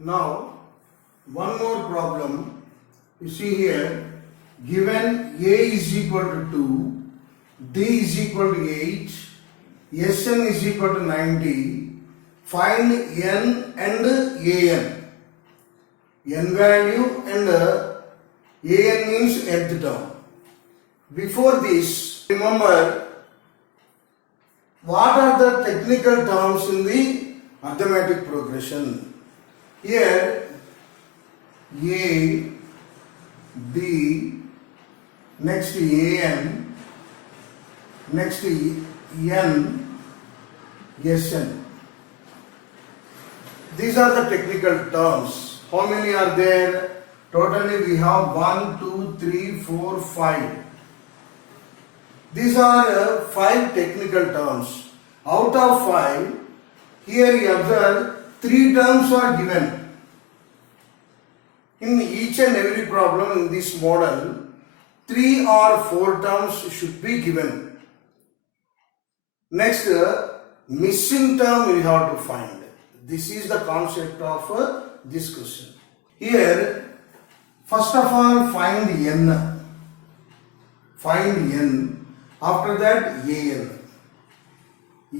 Now, one more problem. You see here, given A is equal to 2, D is equal to 8, Sn is equal to 90, find n and an. N value and an means nth term. Before this, remember what are the technical terms in the arithmetic progression. Here A, D, next an, next n, Sn. These are the technical terms. How many are there? Totally we have 1, 2, 3, 4, 5. These are 5 technical terms. Out of 5, here you observe 3 terms are given. In each and every problem in this model, 3 or 4 terms should be given. Next, missing term we have to find. This is the concept of this question. Here, first of all, find n. Find n. After that, an.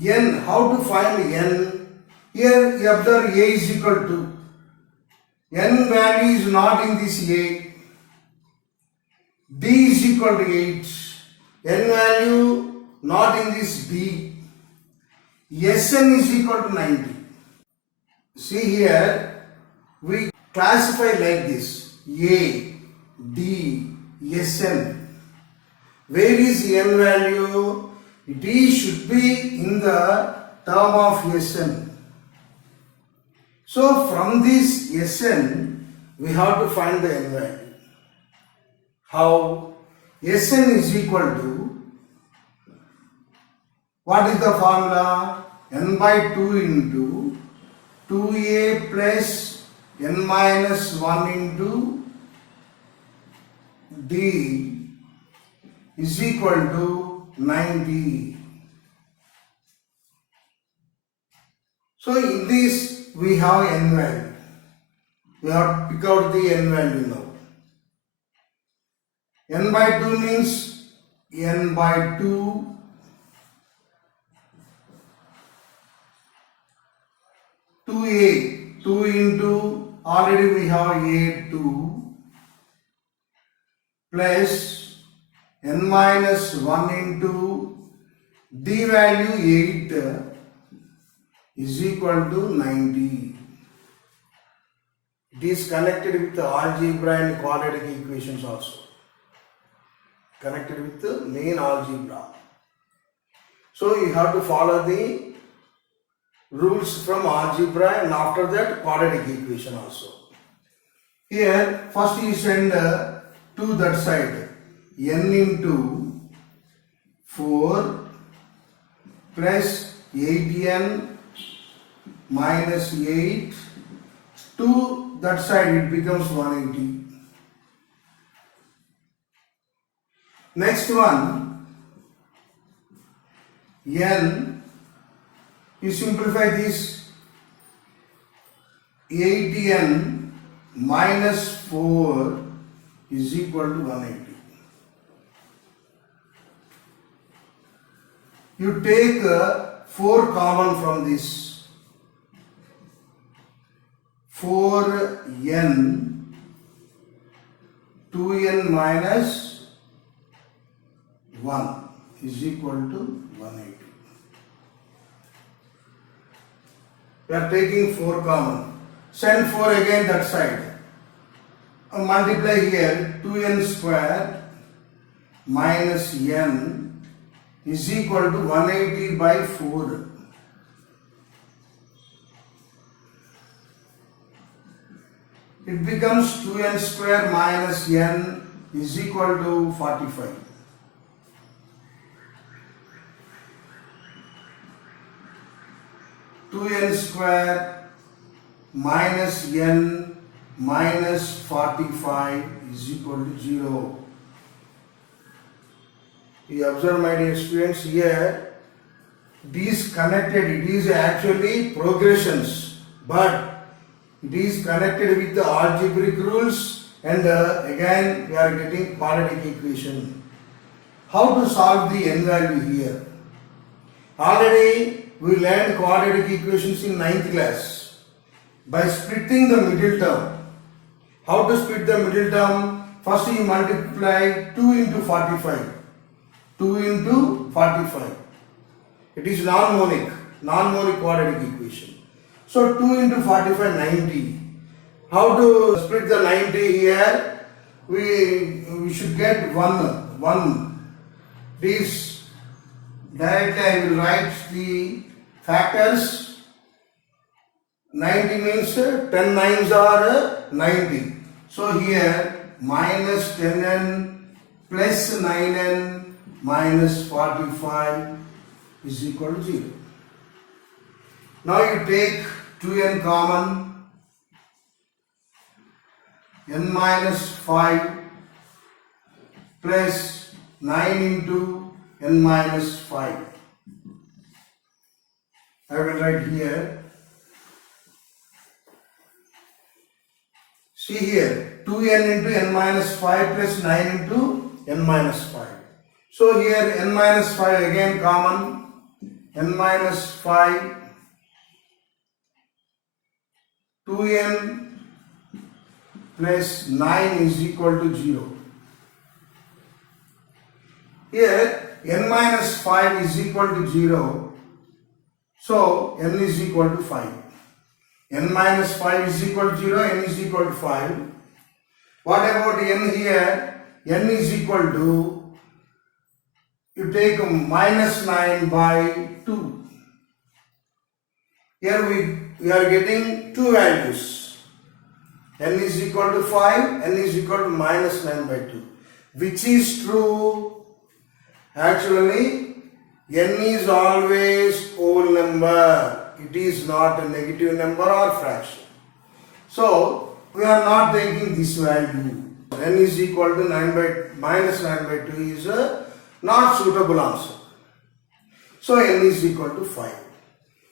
N, how to find n? Here, you observe a is equal to. N value is not in this a. D is equal to 8. N value not in this D. Sn is equal to 90. See here, we classify like this. A, D, Sn. Where is n value? D should be in the term of Sn. So from this Sn, we have to find the n value. How? Sn is equal to, what is the formula? N by 2 into 2a plus n minus 1 into D is equal to 90. So in this we have n value. We have to pick out the n value now. N by 2 means n by 2 2a, 2 into, already we have a2 plus n minus 1 into D value 8 is equal to 90. It is connected with the algebra and quadratic equations also. Connected with the main algebra. So you have to follow the rules from algebra and after that quadratic equation also. Here first you send to that side n into 4 plus 8n minus 8 to that side it becomes 180. Next one, n, you simplify this, 8n minus 4 is equal to 180. You take 4 common from this, 4n, 2n minus 1 is equal to 180. We are taking 4 common. Send 4 again that side. Multiply here 2n square minus n is equal to 180 by 4. It becomes 2n square minus n is equal to 45. Two n square minus n minus 45 is equal to 0. You observe, my dear students, here these connected, it is actually progressions, but It is connected with the algebraic rules, and again we are getting quadratic equation. How to solve the n value here? Already we learned quadratic equations in 9th class by splitting the middle term. How to split the middle term? First you multiply 2 into 45. 2 into 45. It is non-monic quadratic equation. So 2 into 45, 90. How to split the 90 here? We should get 1. This directly I will write the factors. 90 means 10 nines are 90. So here minus 10n plus 9n minus 45 is equal to 0. Now you take 2n common, n minus 5 plus 9 into n minus 5. I will write here. See here, 2n into n minus 5 plus 9 into n minus 5. So here n minus 5 again common, n minus 5, 2n plus 9 is equal to 0. Here n minus 5 is equal to 0, so n is equal to 5. N minus 5 is equal to 0, n is equal to 5. What about n here? N is equal to, you take minus 9 by 2. Here we are getting two values. N is equal to 5, n is equal to minus 9 by 2. Which is true? Actually, n is always whole number. It is not a negative number or fraction. So, we are not taking this value. N is equal to minus 9 by 2 is a not suitable answer. So, n is equal to 5.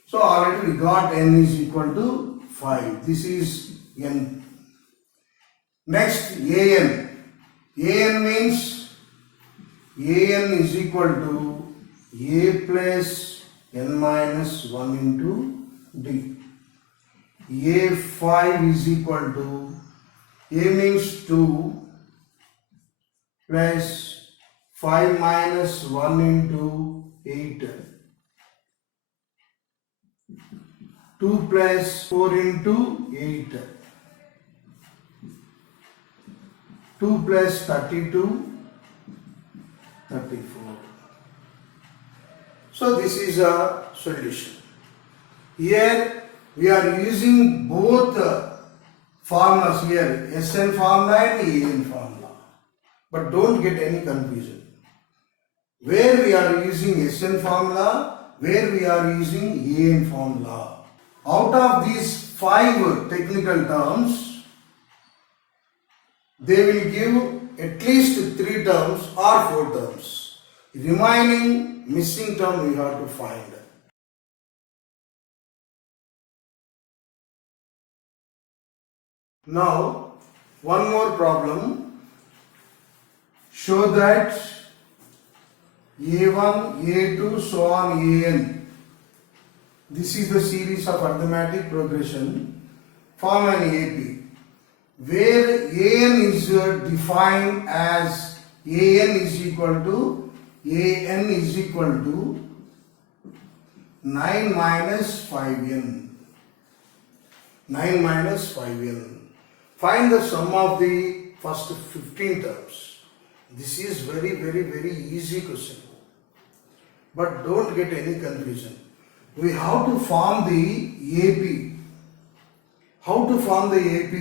So, already we got n is equal to 5. This is n. Next, an. An means an is equal to a plus n minus 1 into d. A5 is equal to, a means 2 plus 5 minus 1 into 8. 2 plus 4 into 8. 2 plus 32, 34. So this is a solution. Here we are using both formulas here, Sn formula and An formula. But don't get any confusion. Where we are using Sn formula, where we are using An formula. Out of these 5 technical terms, they will give at least 3 terms or 4 terms. Remaining missing term we have to find. Now, one more problem. Show that A1, A2, so on An. This is the series of arithmetic progression. Form an AP, where An is defined as An is equal to 9 minus 5n. 9 minus 5n. Find the sum of the first 15 terms. This is very easy question. But don't get any confusion. We have to form the AP. How to form the AP?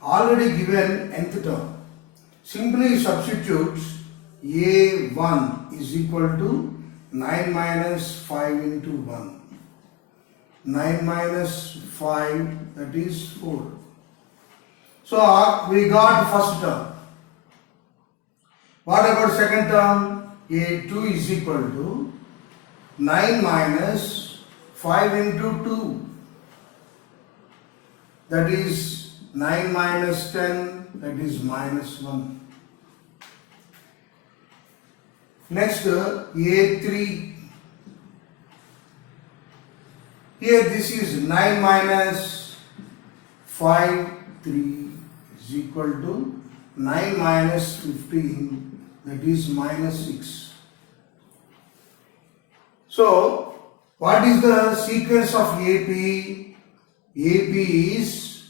Already given nth term. Simply substitute A1 is equal to 9 minus 5 into 1. 9 minus 5, that is 4. So we got first term. What about second term? A2 is equal to 9 minus 5 into 2. that is 9 minus 10, that is minus 1. Next, A3. Here this is 9 minus 5, 3 is equal to 9 minus 15, that is minus 6. So, what is the sequence of AP? AP is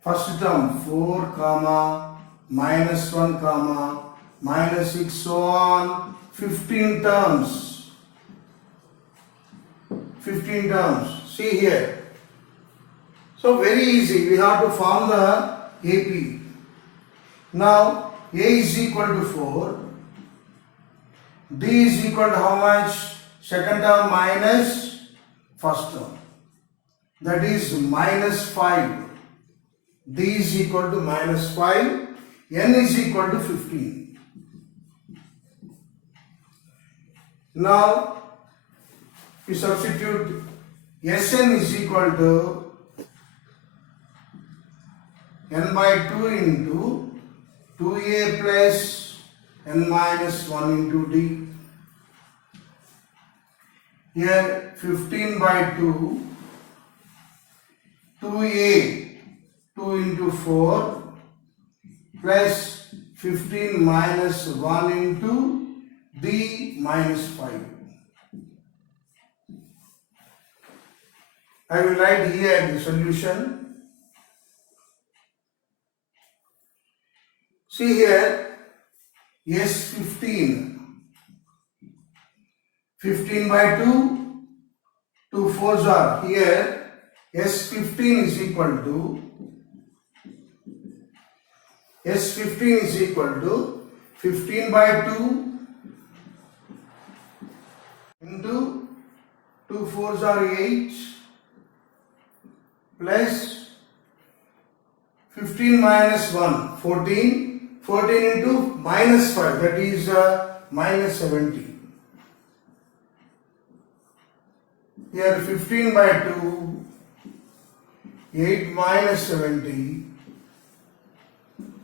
first term 4, comma, minus 1, comma, minus 6, so on, 15 terms. 15 terms. See here. So very easy. We have to form the AP. Now A is equal to 4. D is equal to how much? Second term minus first term. That is minus 5. D is equal to minus 5. N is equal to 15. Now we substitute Sn is equal to n by 2 into 2a plus n minus 1 into d. Here 15 by 2, 2a, 2 into 4 plus 15 minus 1 into d minus 5. I will write here the solution. See here, S15, 15 by 2, 2 4s are here, S15 is equal to, S15 is equal to 15 by 2 into 2 4s are 8 plus 15 minus 1, 14, 14 into minus 5, that is minus 70. Here 15 by 2, 8 minus 70,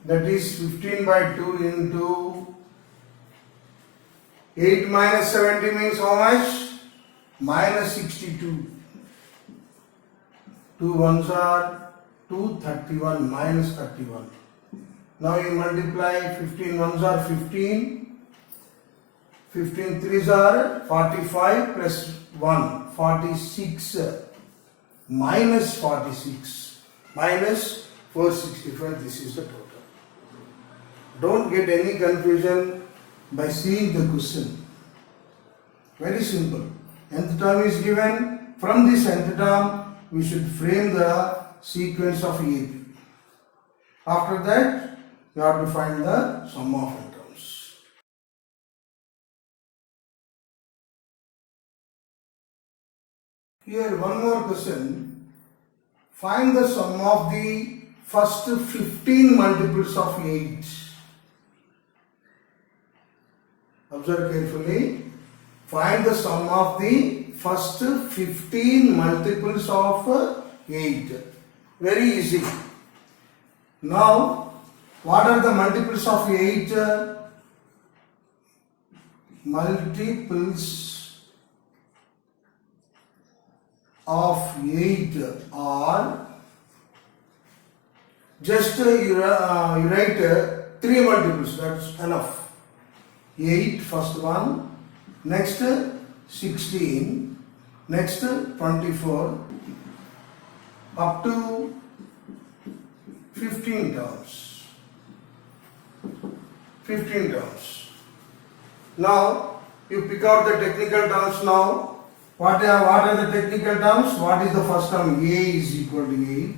that is 15 by 2 into 8 minus 70 means how much? Minus 62. 2 ones are 2, 31 minus 31. Now you multiply 15 ones are 15, 15 threes are 45 plus 1, 46 minus 46 minus 465. This is the total. Don't get any confusion by seeing the question. Very simple. Nth term is given. From this nth term, we should frame the sequence of AP. After that, you have to find the sum of n terms. Here one more question. Find the sum of the first 15 multiples of 8. Observe carefully. Find the sum of the first 15 multiples of 8. Very easy. Now, what are the multiples of 8? Multiples of 8 are, just you write 3 multiples, that's enough. 8 first one, next 16, next 24, up to 15 terms. 15 terms. Now you pick out the technical terms now. What are the technical terms? What is the first term? A is equal to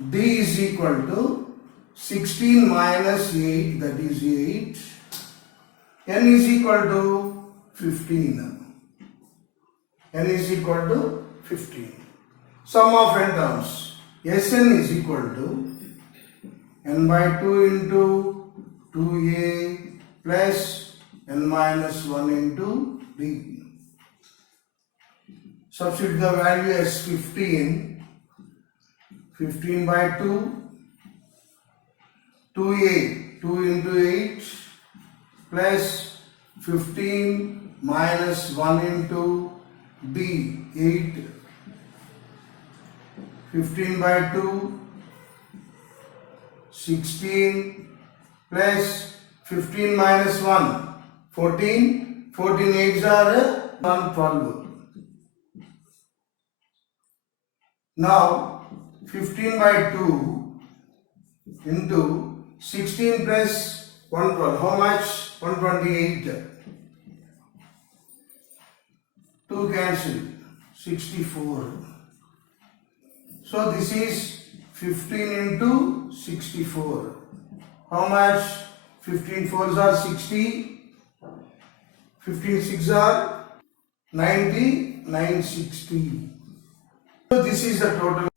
8. D is equal to 16 minus 8, that is 8. N is equal to 15. N is equal to 15. Sum of n terms. Sn is equal to n by 2 into 2a plus n minus 1 into d. Substitute the value as 15. 15 by 2. 2 8. 2 into 8 plus 15 minus 1 into B. 8. 15 by 2. 16 plus 15 minus 1. 14. 14 8s are 112. Now 15 by 2 into 16 plus 112. How much? 128. 2 cancel. 64. So this is 15 into 64. How much? 15 4s are 60. 15 6s are 90. 960. So this is the total.